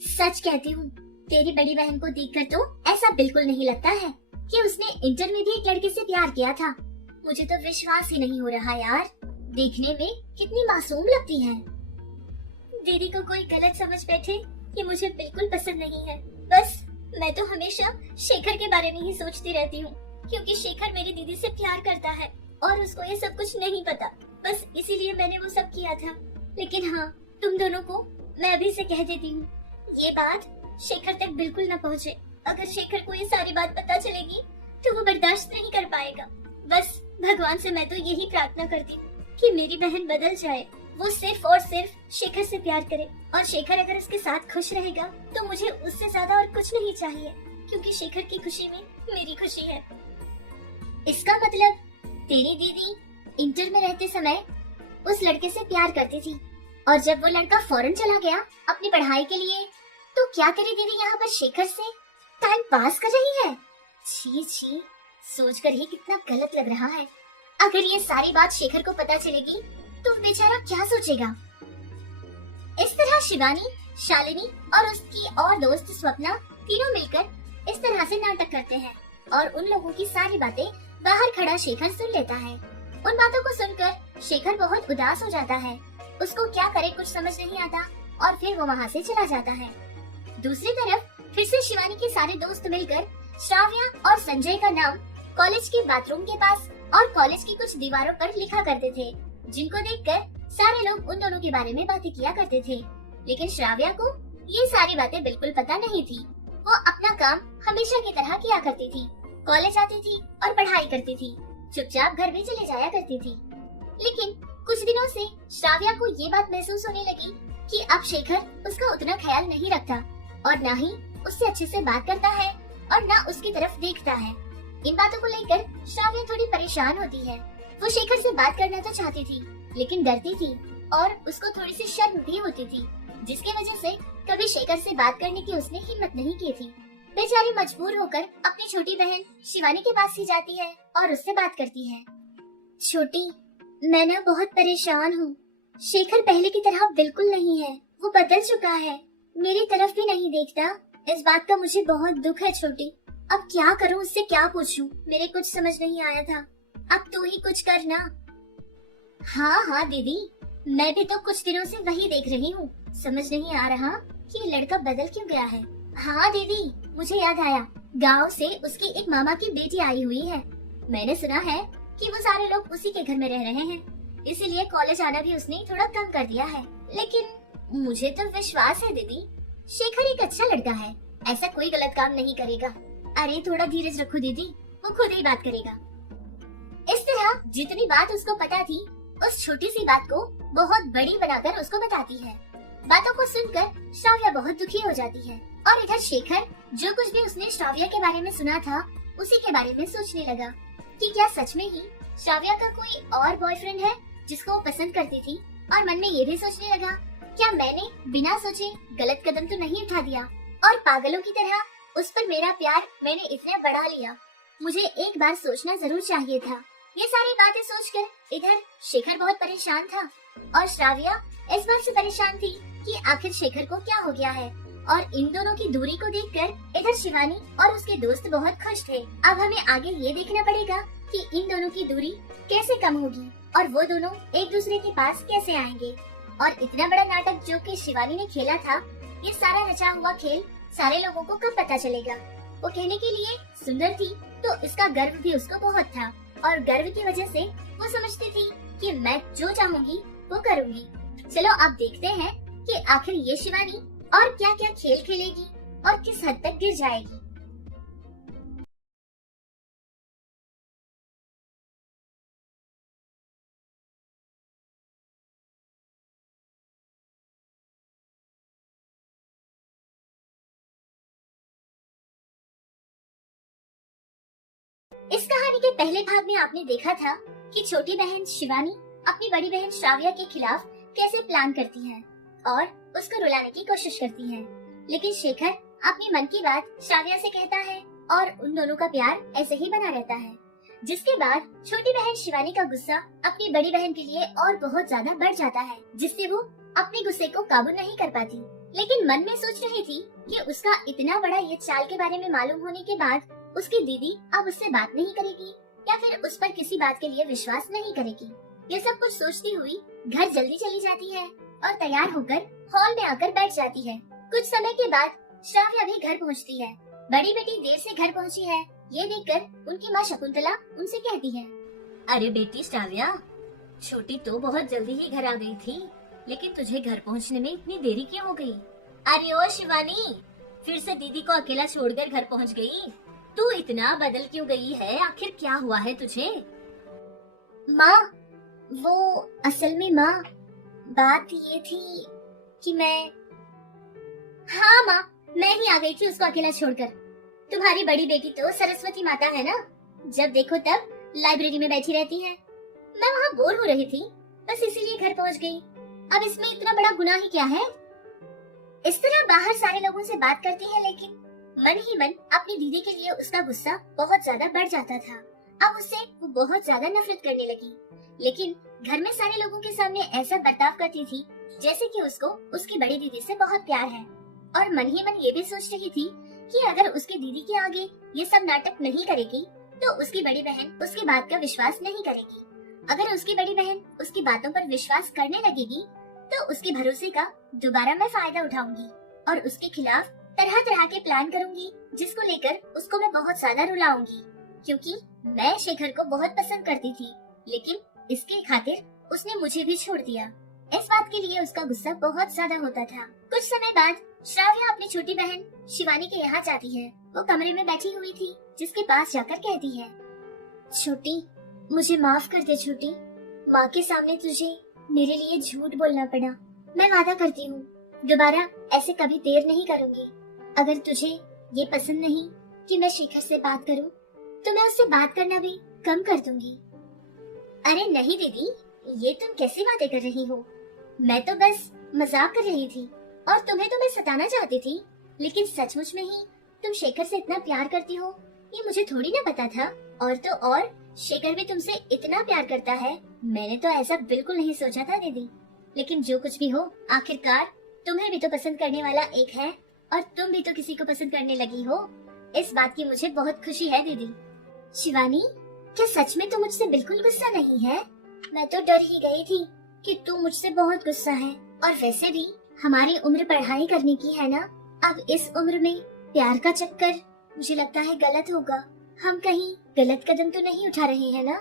सच कहती हूँ, तेरी बड़ी बहन को देखकर तो ऐसा बिल्कुल नहीं लगता है कि उसने इंटर में भी एक लड़के से प्यार किया था। मुझे तो विश्वास ही नहीं हो रहा यार, देखने में कितनी मासूम लगती है। दीदी को कोई गलत समझ बैठे, ये मुझे बिल्कुल पसंद नहीं है। बस मैं तो हमेशा शेखर के बारे में ही सोचती रहती हूँ, क्योंकि शेखर मेरी दीदी से प्यार करता है और उसको ये सब कुछ नहीं पता। बस इसीलिए मैंने वो सब किया था। लेकिन हाँ, तुम दोनों को मैं अभी से कह देती हूँ, ये बात शेखर तक बिल्कुल न पहुँचे। अगर शेखर को ये सारी बात पता चलेगी तो वो बर्दाश्त नहीं कर पाएगा। बस भगवान से मैं तो यही प्रार्थना करती हूँ कि मेरी बहन बदल जाए, वो सिर्फ और सिर्फ शेखर से प्यार करे और शेखर अगर उसके साथ खुश रहेगा तो मुझे उससे ज्यादा और कुछ नहीं चाहिए, क्योंकि शेखर की खुशी में मेरी खुशी है। इसका मतलब तेरी दीदी इंटर में रहते समय उस लड़के से प्यार करती थी और जब वो लड़का फौरन चला गया अपनी पढ़ाई के लिए, तो क्या तेरी दीदी यहाँ पर शेखर से टाइम पास कर रही है। छी छी, सोचकर ही कितना गलत लग रहा है। अगर ये सारी बात शेखर को पता चलेगी तो बेचारा क्या सोचेगा। इस तरह शिवानी, शालिनी और उसकी और दोस्त स्वप्ना तीनों मिलकर इस तरह से नाटक करते हैं और उन लोगों की सारी बातें बाहर खड़ा शेखर सुन लेता है। उन बातों को सुनकर शेखर बहुत उदास हो जाता है। उसको क्या करे कुछ समझ नहीं आता और फिर वो वहाँ से चला जाता है। दूसरी तरफ फिर से शिवानी के सारे दोस्त मिलकर श्राव्या और संजय का नाम कॉलेज के बाथरूम के पास और कॉलेज की कुछ दीवारों पर लिखा करते थे, जिनको देखकर सारे लोग उन दोनों के बारे में बातें किया करते थे। लेकिन श्राव्या को ये सारी बातें बिल्कुल पता नहीं थी। वो अपना काम हमेशा की तरह किया करती थी, कॉलेज आती थी और पढ़ाई करती थी, चुपचाप घर भी चले जाया करती थी। लेकिन कुछ दिनों से श्राव्या को ये बात महसूस होने लगी कि अब शेखर उसका उतना ख्याल नहीं रखता और न ही उससे अच्छे से बात करता है और न उसकी तरफ देखता है। इन बातों को लेकर श्राव्या थोड़ी परेशान होती है। वो शेखर से बात करना तो चाहती थी, लेकिन डरती थी और उसको थोड़ी सी शर्म भी होती थी, जिसकी वजह से कभी शेखर से बात करने की उसने हिम्मत नहीं की थी। बेचारी मजबूर होकर अपनी छोटी बहन शिवानी के पास ही जाती है और उससे बात करती है। छोटी, मैं ना बहुत परेशान हूँ। शेखर पहले की तरह बिल्कुल नहीं है, वो बदल चुका है, मेरी तरफ भी नहीं देखता। इस बात का मुझे बहुत दुख है छोटी। अब क्या करूँ, उससे क्या पूछूं? मेरे कुछ समझ नहीं आया था, अब तू ही कुछ करना। हाँ हाँ दीदी, मैं भी तो कुछ दिनों से वही देख रही हूँ। समझ नहीं आ रहा कि ये लड़का बदल क्यों गया है। हाँ दीदी, मुझे याद आया, गांव से उसकी एक मामा की बेटी आई हुई है। मैंने सुना है कि वो सारे लोग उसी के घर में रह रहे हैं, इसीलिए कॉलेज आना भी उसने थोड़ा कम कर दिया है। लेकिन मुझे तो विश्वास है दीदी, शेखर एक अच्छा लड़का है, ऐसा कोई गलत काम नहीं करेगा। अरे थोड़ा धीरज रखो दीदी, वो खुद ही बात करेगा। इस तरह जितनी बात उसको पता थी, उस छोटी सी बात को बहुत बड़ी बनाकर उसको बताती है। बातों को सुनकर श्राव्या बहुत दुखी हो जाती है और इधर शेखर जो कुछ भी उसने श्राव्या के बारे में सुना था, उसी के बारे में सोचने लगा कि क्या सच में ही श्राव्या का कोई और बॉयफ्रेंड है जिसको वो पसंद करती थी। और मन में ये भी सोचने लगा, क्या मैंने बिना सोचे गलत कदम तो नहीं उठा दिया और पागलों की तरह उस पर मेरा प्यार मैंने इतना बढ़ा लिया। मुझे एक बार सोचना जरूर चाहिए था। ये सारी बातें सोचकर इधर शेखर बहुत परेशान था और श्राव्या इस बात से परेशान थी कि आखिर शेखर को क्या हो गया है। और इन दोनों की दूरी को देखकर इधर शिवानी और उसके दोस्त बहुत खुश थे। अब हमें आगे ये देखना पड़ेगा कि इन दोनों की दूरी कैसे कम होगी और वो दोनों एक दूसरे के पास कैसे आएंगे। और इतना बड़ा नाटक जो कि शिवानी ने खेला था, ये सारा रचा हुआ खेल सारे लोगों को कब पता चलेगा। वो कहने के लिए सुंदर थी तो इसका गर्व भी उसको बहुत था और गर्व की वजह से वो समझती थी कि मैं जो चाहूंगी वो करूंगी। चलो अब देखते हैं कि आखिर ये शिवानी और क्या क्या खेल खेलेगी और किस हद तक गिर जाएगी। इस कहानी के पहले भाग में आपने देखा था कि छोटी बहन शिवानी अपनी बड़ी बहन श्राव्या के खिलाफ कैसे प्लान करती है और उसको रुलाने की कोशिश करती है। लेकिन शेखर अपनी मन की बात श्राव्या से कहता है और उन दोनों का प्यार ऐसे ही बना रहता है। जिसके बाद छोटी बहन शिवानी का गुस्सा अपनी बड़ी बहन के लिए और बहुत ज्यादा बढ़ जाता है, जिससे वो अपने गुस्से को काबू नहीं कर पाती। लेकिन मन में सोच रही थी कि उसका इतना बड़ा ये चाल के बारे में मालूम होने के बाद उसकी दीदी अब उससे बात नहीं करेगी या फिर उस पर किसी बात के लिए विश्वास नहीं करेगी। ये सब कुछ सोचती हुई घर जल्दी चली जाती है और तैयार होकर हॉल में आकर बैठ जाती है। कुछ समय के बाद श्राव्या भी घर पहुंचती है। बड़ी बेटी देर से घर पहुंची है, ये देखकर उनकी माँ शकुंतला उनसे कहती है, अरे बेटी श्राव्या, छोटी तो बहुत जल्दी ही घर आ गई थी, लेकिन तुझे घर पहुंचने में इतनी देरी क्यों हो गई? अरे ओ शिवानी, फिर से दीदी को अकेला छोड़कर घर पहुंच गई। तू इतना बदल क्यों गई है? आखिर क्या हुआ है तुझे? माँ, वो असल में माँ, बात ये थी कि हाँ माँ, मैं ही आ गई थी उसको अकेला छोड़कर। तुम्हारी बड़ी बेटी तो सरस्वती माता है ना, जब देखो तब लाइब्रेरी में बैठी रहती है। मैं वहाँ बोर हो रही थी, बस इसीलिए घर पहुँच गई। अब इसमें इतना बड़ा गुनाह ही क्या है? इस तरह बाहर सारे लोगों से बात करती है, लेकिन मन ही मन अपनी दीदी के लिए उसका गुस्सा बहुत ज्यादा बढ़ जाता था। अब उससे वो बहुत ज्यादा नफरत करने लगी, लेकिन घर में सारे लोगों के सामने ऐसा बर्ताव करती थी जैसे कि उसको उसकी बड़ी दीदी से बहुत प्यार है। और मन ही मन ये भी सोच रही थी कि अगर उसकी दीदी के आगे ये सब नाटक नहीं करेगी तो उसकी बड़ी बहन उसकी बात का विश्वास नहीं करेगी। अगर उसकी बड़ी बहन उसकी बातों पर विश्वास करने लगेगी तो उसके भरोसे का दोबारा मैं फायदा उठाऊंगी और उसके खिलाफ तरह तरह के प्लान करूंगी, जिसको लेकर उसको मैं बहुत ज्यादा रुलाऊंगी। क्योंकि मैं शेखर को बहुत पसंद करती थी, लेकिन इसके खातिर उसने मुझे भी छोड़ दिया। इस बात के लिए उसका गुस्सा बहुत ज्यादा होता था। कुछ समय बाद श्राव्या अपनी छोटी बहन शिवानी के यहाँ जाती है। वो कमरे में बैठी हुई थी, जिसके पास जाकर कहती है, छोटी, मुझे माफ कर दे छोटी, माँ के सामने तुझे मेरे लिए झूठ बोलना पड़ा। मैं वादा करती हूँ दोबारा ऐसे कभी देर नहीं करूँगी। अगर तुझे ये पसंद नहीं कि मैं शेखर से बात करूँ, तो मैं उससे बात करना भी कम कर दूंगी। अरे नहीं दीदी, ये तुम कैसी बातें कर रही हो? मैं तो बस मजाक कर रही थी और तुम्हें तो मैं सताना चाहती थी, लेकिन सचमुच में ही तुम शेखर से इतना प्यार करती हो ये मुझे थोड़ी ना पता था। और तो और शेखर भी तुमसे इतना प्यार करता है, मैंने तो ऐसा बिल्कुल नहीं सोचा था दीदी। लेकिन जो कुछ भी हो, आखिरकार तुम्हें भी तो पसंद करने वाला एक है और तुम भी तो किसी को पसंद करने लगी हो। इस बात की मुझे बहुत खुशी है दीदी। शिवानी, क्या सच में तू मुझसे बिल्कुल गुस्सा नहीं है? मैं तो डर ही गई थी कि तू मुझसे बहुत गुस्सा है। और वैसे भी हमारी उम्र पढ़ाई करने की है ना, अब इस उम्र में प्यार का चक्कर मुझे लगता है गलत होगा। हम कहीं गलत कदम तो नहीं उठा रहे हैं ना?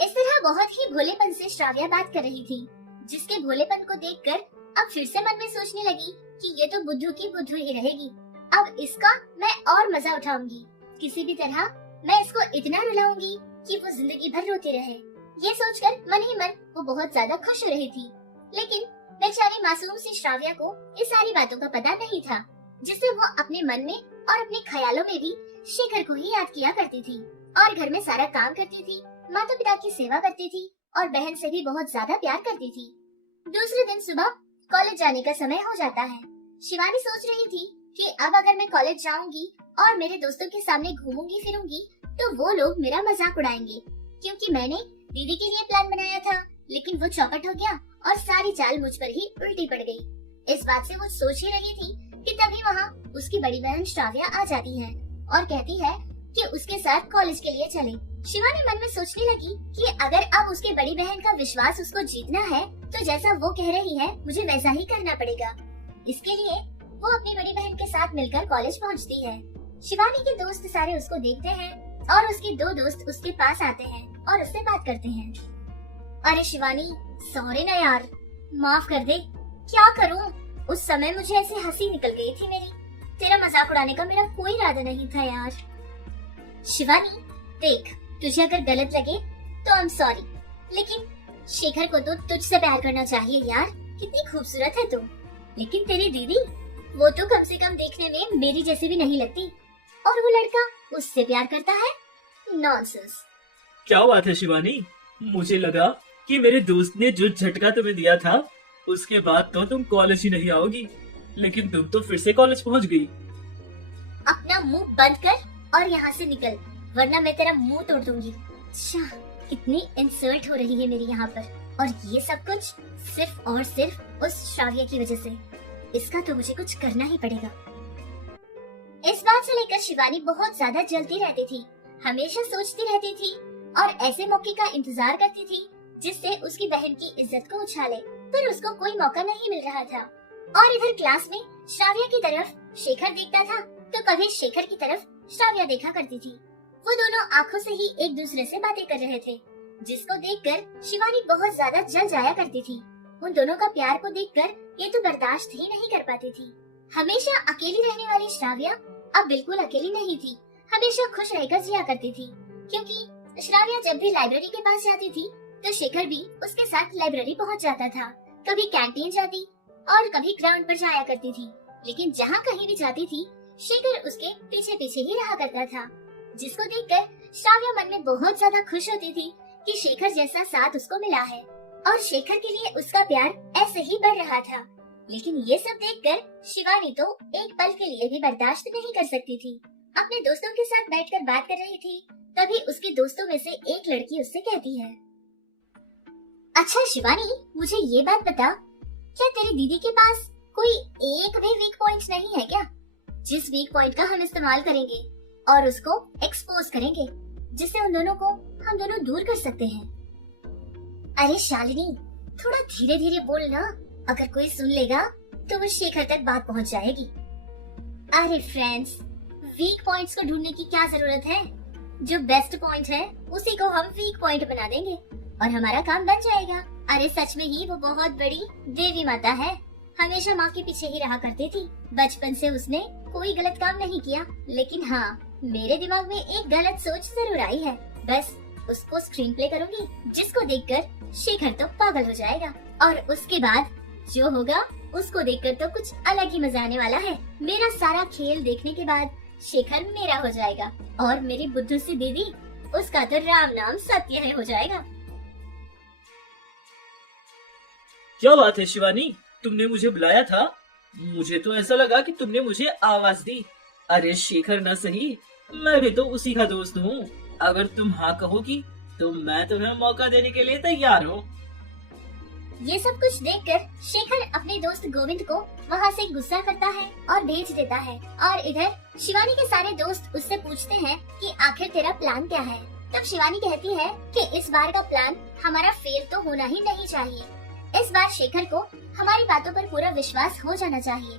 इस तरह बहुत ही भोलेपन से श्राव्या बात कर रही थी, जिसके भोलेपन को देखकर अब फिर से मन में सोचने लगी कि ये तो बुद्धू की बुद्धू ही रहेगी। अब इसका मैं और मजा उठाऊंगी। किसी भी तरह मैं इसको इतना रुलाऊंगी कि वो जिंदगी भर रोती रहे। ये सोचकर मन ही मन वो बहुत ज्यादा खुश हो रही थी। लेकिन बेचारी मासूम सी श्राव्या को इस सारी बातों का पता नहीं था, जिससे वो अपने मन में और अपने ख्यालों में भी शेखर को ही याद किया करती थी और घर में सारा काम करती थी, माता पिता की सेवा करती थी और बहन से भी बहुत ज्यादा प्यार करती थी। दूसरे दिन सुबह कॉलेज जाने का समय हो जाता है। शिवानी सोच रही थी कि अब अगर मैं कॉलेज जाऊंगी और मेरे दोस्तों के सामने घूमूंगी फिरूंगी तो वो लोग मेरा मजाक उड़ाएंगे, क्योंकि मैंने दीदी के लिए प्लान बनाया था, लेकिन वो चौपट हो गया और सारी चाल मुझ पर ही उल्टी पड़ गई। इस बात से वो सोच ही रही थी कि तभी वहाँ उसकी बड़ी बहन श्राव्या आ जाती है और कहती है कि उसके साथ कॉलेज के लिए चले। शिवानी मन में सोचने लगी कि अगर अब उसके बड़ी बहन का विश्वास उसको जीतना है तो जैसा वो कह रही है मुझे वैसा ही करना पड़ेगा। इसके लिए वो अपनी बड़ी बहन के साथ मिलकर कॉलेज पहुंचती है। शिवानी के दोस्त सारे उसको देखते हैं और उसके दो दोस्त उसके पास आते हैं और उससे बात करते हैं। अरे शिवानी, सॉरी ना यार, माफ कर दे। क्या करूं, उस समय मुझे ऐसे हंसी निकल गई थी मेरी। तेरा मजाक उड़ाने का मेरा कोई इरादा नहीं था यार। शिवानी देख, तुझे अगर गलत लगे तो आई एम सॉरी, लेकिन शेखर को तो तुझसे प्यार करना चाहिए यार। कितनी खूबसूरत है तू। लेकिन तेरी दीदी, वो तो कम से कम देखने में मेरी जैसी भी नहीं लगती और वो लड़का उससे प्यार करता है। नॉनसेंस। क्या बात है शिवानी, मुझे लगा कि मेरे दोस्त ने जो झटका तुम्हें दिया था उसके बाद तो तुम कॉलेज ही नहीं आओगी, लेकिन तुम तो फिर से कॉलेज पहुंच गई। अपना मुंह बंद कर और यहाँ से निकल, वरना मैं तेरा मुंह तोड़ दूंगी। अच्छा, कितनी इंसल्ट हो रही है मेरी यहाँ पर, और ये सब कुछ सिर्फ और सिर्फ उस श्राव्या की वजह से। इसका तो मुझे कुछ करना ही पड़ेगा। इस बात से लेकर शिवानी बहुत ज्यादा जलती रहती थी, हमेशा सोचती रहती थी और ऐसे मौके का इंतजार करती थी जिससे उसकी बहन की इज्जत को उछाले, पर उसको कोई मौका नहीं मिल रहा था। और इधर क्लास में श्राव्या की तरफ शेखर देखता था तो कभी शेखर की तरफ श्राव्या देखा करती थी। वो दोनों आंखों से ही एक दूसरे से बातें कर रहे थे, जिसको देखकर शिवानी बहुत ज्यादा जल जाया करती थी। उन दोनों का प्यार को देखकर ये तो बर्दाश्त ही नहीं कर पाती थी। हमेशा अकेली रहने वाली श्राव्या अब बिल्कुल अकेली नहीं थी, हमेशा खुश रहकर जिया करती थी, क्योंकि श्राव्या जब भी लाइब्रेरी के पास जाती थी तो शेखर भी उसके साथ लाइब्रेरी पहुंच जाता था। कभी कैंटीन जाती और कभी ग्राउंड पर जाया करती थी, लेकिन जहाँ कहीं भी जाती थी शेखर उसके पीछे पीछे ही रहा करता था, जिसको देखकर श्राव्या मन में बहुत ज्यादा खुश होती थी कि शेखर जैसा साथ उसको मिला है और शेखर के लिए उसका प्यार ऐसे ही बढ़ रहा था। लेकिन ये सब देखकर शिवानी तो एक पल के लिए भी बर्दाश्त नहीं कर सकती थी। अपने दोस्तों के साथ बैठकर बात कर रही थी, तभी उसके दोस्तों में से एक लड़की उससे कहती है, अच्छा शिवानी, मुझे ये बात बता, क्या तेरी दीदी के पास कोई एक भी वीक पॉइंट नहीं है क्या, जिस वीक पॉइंट का हम इस्तेमाल करेंगे और उसको एक्सपोज करेंगे, जिससे उन दोनों को हम दोनों दूर कर सकते हैं। अरे शालिनी, थोड़ा धीरे धीरे बोल ना, अगर कोई सुन लेगा तो वो शेखर तक बात पहुंच जाएगी। अरे फ्रेंड्स, वीक पॉइंट्स को ढूंढने की क्या जरूरत है, जो बेस्ट पॉइंट है उसी को हम वीक पॉइंट बना देंगे और हमारा काम बन जाएगा। अरे सच में ही वो बहुत बड़ी देवी माता है, हमेशा माँ के पीछे ही रहा करती थी। बचपन से उसने कोई गलत काम नहीं किया, लेकिन हाँ, मेरे दिमाग में एक गलत सोच जरूर आई है। बस उसको स्क्रीन प्ले करूंगी, जिसको देखकर शेखर तो पागल हो जाएगा और उसके बाद जो होगा उसको देखकर तो कुछ अलग ही मजा आने वाला है। मेरा सारा खेल देखने के बाद शेखर मेरा हो जाएगा और मेरी बुद्धू सी दीदी, उसका तो राम नाम सत्य है हो जाएगा। क्या बात है शिवानी, तुमने मुझे बुलाया था? मुझे तो ऐसा लगा कि तुमने मुझे आवाज दी। अरे शेखर ना सही, मैं भी तो उसी का दोस्त हूँ। अगर तुम हाँ कहोगी तो मैं तुम्हें मौका देने के लिए तैयार हूँ। ये सब कुछ देखकर शेखर अपने दोस्त गोविंद को वहाँ से गुस्सा करता है और भेज देता है। और इधर शिवानी के सारे दोस्त उससे पूछते हैं कि आखिर तेरा प्लान क्या है। तब शिवानी कहती है कि इस बार का प्लान हमारा फेल तो होना ही नहीं चाहिए। इस बार शेखर को हमारी बातों पर पूरा विश्वास हो जाना चाहिए।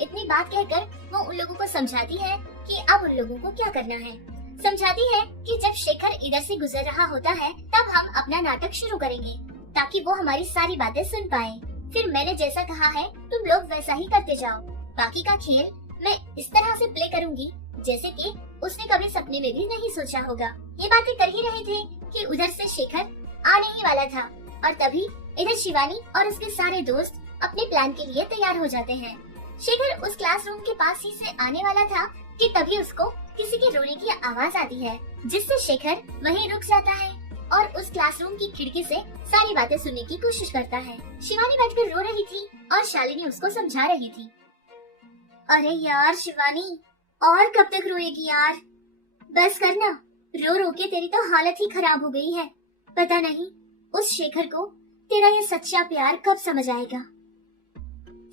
इतनी बात कहकर वो उन लोगों को समझाती है कि अब उन लोगों को क्या करना है। समझाती है कि जब शेखर इधर से गुजर रहा होता है तब हम अपना नाटक शुरू करेंगे ताकि वो हमारी सारी बातें सुन पाए। फिर मैंने जैसा कहा है तुम लोग वैसा ही करते जाओ। बाकी का खेल मैं इस तरह से प्ले करूंगी जैसे कि उसने कभी सपने में भी नहीं सोचा होगा। ये बातें कर ही रहे थे कि उधर से शेखर आने ही वाला था और तभी इधर शिवानी और उसके सारे दोस्त अपने प्लान के लिए तैयार हो जाते हैं। शेखर उस क्लासरूम के पास ही से आने वाला था कि तभी उसको किसी के रोने की आवाज आती है, जिससे शेखर वहीं रुक जाता है और उस क्लासरूम की खिड़की से सारी बातें सुनने की कोशिश करता है। शिवानी बैठकर रो रही थी और शालिनी उसको समझा रही थी। अरे यार शिवानी, और कब तक रोएगी यार, बस करना, रो रो के तेरी तो हालत ही खराब हो गई है। पता नहीं उस शेखर को तेरा ये सच्चा प्यार कब समझ आएगा।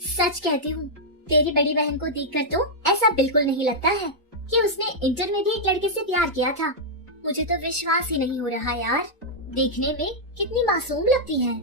सच कहती हूँ, तेरी बड़ी बहन को देखकर तो ऐसा बिल्कुल नहीं लगता है कि उसने इंटर में भी एक लड़के से प्यार किया था। मुझे तो विश्वास ही नहीं हो रहा यार, देखने में कितनी मासूम लगती है।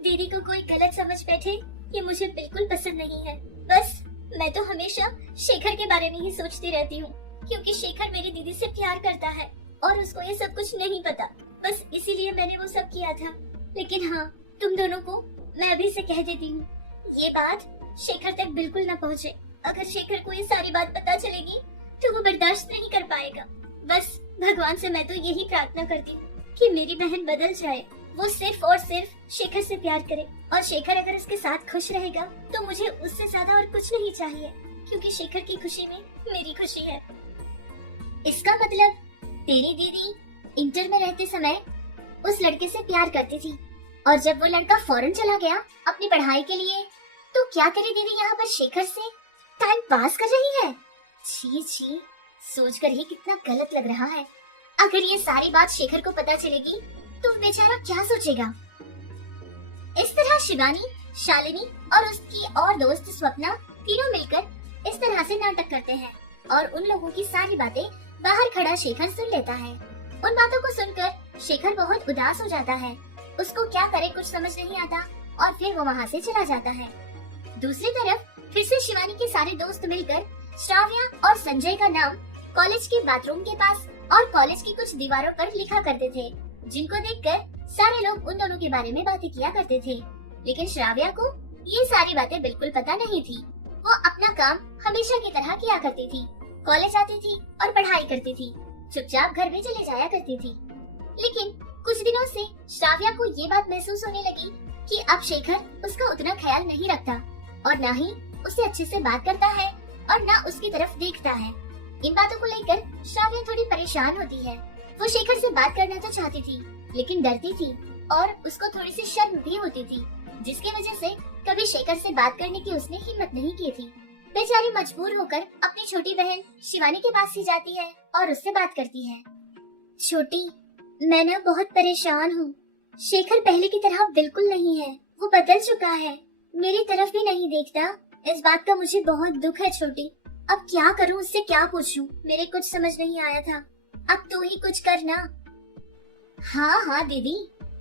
दीदी को कोई गलत समझ बैठे, ये मुझे बिल्कुल पसंद नहीं है। बस मैं तो हमेशा शेखर के बारे में ही सोचती रहती हूँ, क्योंकि शेखर मेरी दीदी से प्यार करता है और उसको ये सब कुछ नहीं पता। बस इसीलिए मैंने वो सब किया था। लेकिन हाँ, तुम दोनों को मैं अभी से कह देती हूँ, ये बात शेखर तक बिल्कुल न पहुँचे। अगर शेखर को ये सारी बात पता चलेगी तो वो बर्दाश्त नहीं कर पाएगा। बस भगवान से मैं तो यही प्रार्थना करती हूँ कि मेरी बहन बदल जाए, वो सिर्फ और सिर्फ शेखर से प्यार करे और शेखर अगर उसके साथ खुश रहेगा तो मुझे उससे ज्यादा और कुछ नहीं चाहिए, क्योंकि शेखर की खुशी में मेरी खुशी है। इसका मतलब तेरी दीदी इंटर में रहते समय उस लड़के से प्यार करती थी और जब वो लड़का फॉरेन चला गया अपनी पढ़ाई के लिए, तो क्या करे दीदी यहाँ पर शेखर से टाइम पास कर रही है। छी छी, सोचकर ही कितना गलत लग रहा है। अगर ये सारी बात शेखर को पता चलेगी तो बेचारा क्या सोचेगा। इस तरह शिवानी, शालिनी और उसकी और दोस्त स्वप्ना तीनों मिलकर इस तरह से नाटक करते हैं और उन लोगों की सारी बातें बाहर खड़ा शेखर सुन लेता है। उन बातों को सुनकर शेखर बहुत उदास हो जाता है। उसको क्या करे कुछ समझ नहीं आता और फिर वो वहाँ से चला जाता है। दूसरी तरफ फिर से शिवानी के सारे दोस्त मिलकर श्राव्या और संजय का नाम कॉलेज के बाथरूम के पास और कॉलेज की कुछ दीवारों पर लिखा करते थे, जिनको देखकर सारे लोग उन दोनों के बारे में बातें किया करते थे। लेकिन श्राव्या को ये सारी बातें बिल्कुल पता नहीं थी। वो अपना काम हमेशा की तरह किया करती थी, कॉलेज आती थी और पढ़ाई करती थी, चुपचाप घर में चले जाया करती थी। लेकिन कुछ दिनों से श्राव्या को ये बात महसूस होने लगी कि अब शेखर उसका उतना ख्याल नहीं रखता और न ही उससे अच्छे से बात करता है और न उसकी तरफ देखता है। इन बातों को लेकर श्राव्या थोड़ी परेशान होती है। वो शेखर से बात करना तो चाहती थी लेकिन डरती थी और उसको थोड़ी सी शर्म भी होती थी, जिसकी वजह से कभी शेखर से बात करने की उसने हिम्मत नहीं की थी। बेचारी मजबूर होकर अपनी छोटी बहन शिवानी के पास ही जाती है और उससे बात करती है। छोटी, मैं ना बहुत परेशान हूँ। शेखर पहले की तरह बिल्कुल नहीं है, वो बदल चुका है, मेरी तरफ भी नहीं देखता। इस बात का मुझे बहुत दुख है छोटी। अब क्या करूँ, उससे क्या पूछूं, मेरे कुछ समझ नहीं आया था। अब तू ही कुछ करना। हाँ हाँ दीदी,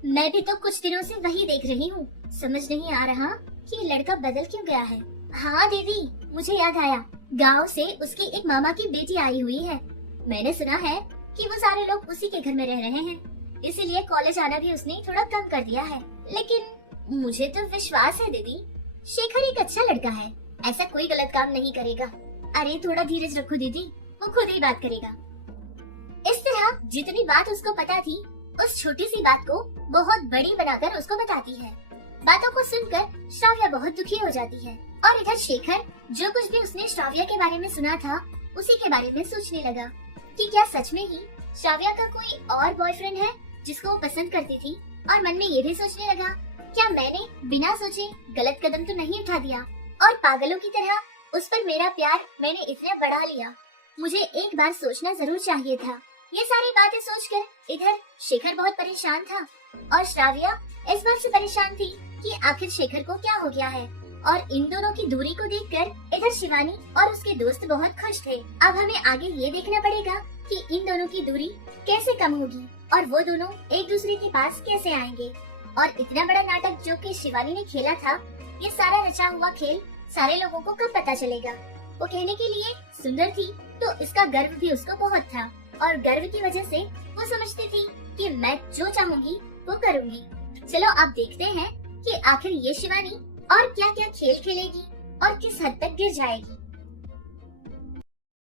मैं भी तो कुछ दिनों से वही देख रही हूँ। समझ नहीं आ रहा कि ये लड़का बदल क्यों गया है। हाँ दीदी, मुझे याद आया, गांव से उसकी एक मामा की बेटी आई हुई है। मैंने सुना है कि वो सारे लोग उसी के घर में रह रहे हैं, इसीलिए कॉलेज आना भी उसने थोड़ा कम कर दिया है। लेकिन मुझे तो विश्वास है दीदी, शेखर एक अच्छा लड़का है, ऐसा कोई गलत काम नहीं करेगा। अरे थोड़ा धीरज रखो दीदी, वो खुद ही बात करेगा। इस तरह जितनी बात उसको पता थी, उस छोटी सी बात को बहुत बड़ी बनाकर उसको बताती है। बातों को सुनकर श्राव्या बहुत दुखी हो जाती है और इधर शेखर जो कुछ भी उसने श्राव्या के बारे में सुना था, उसी के बारे में सोचने लगा कि क्या सच में ही श्राव्या का कोई और बॉयफ्रेंड है जिसको वो पसंद करती थी। और मन में ये भी सोचने लगा, क्या मैंने बिना सोचे गलत कदम तो नहीं उठा दिया और पागलों की तरह उस पर मेरा प्यार मैंने इतना बढ़ा लिया। मुझे एक बार सोचना जरूर चाहिए था ये सारी बातें सोचकर इधर शेखर बहुत परेशान था और श्राव्या इस बात से परेशान थी कि आखिर शेखर को क्या हो गया है। और इन दोनों की दूरी को देखकर इधर शिवानी और उसके दोस्त बहुत खुश थे। अब हमें आगे ये देखना पड़ेगा कि इन दोनों की दूरी कैसे कम होगी और वो दोनों एक दूसरे के पास कैसे आएंगे। और इतना बड़ा नाटक जो कि शिवानी ने खेला था, ये सारा रचा हुआ खेल सारे लोगों को कब पता चलेगा। वो कहने के लिए सुंदर थी तो इसका गर्व भी उसको बहुत था और गर्व की वजह से वो समझती थी कि मैं जो चाहूंगी वो करूंगी। चलो अब देखते हैं कि आखिर ये शिवानी और क्या क्या खेल खेलेगी और किस हद तक गिर जाएगी।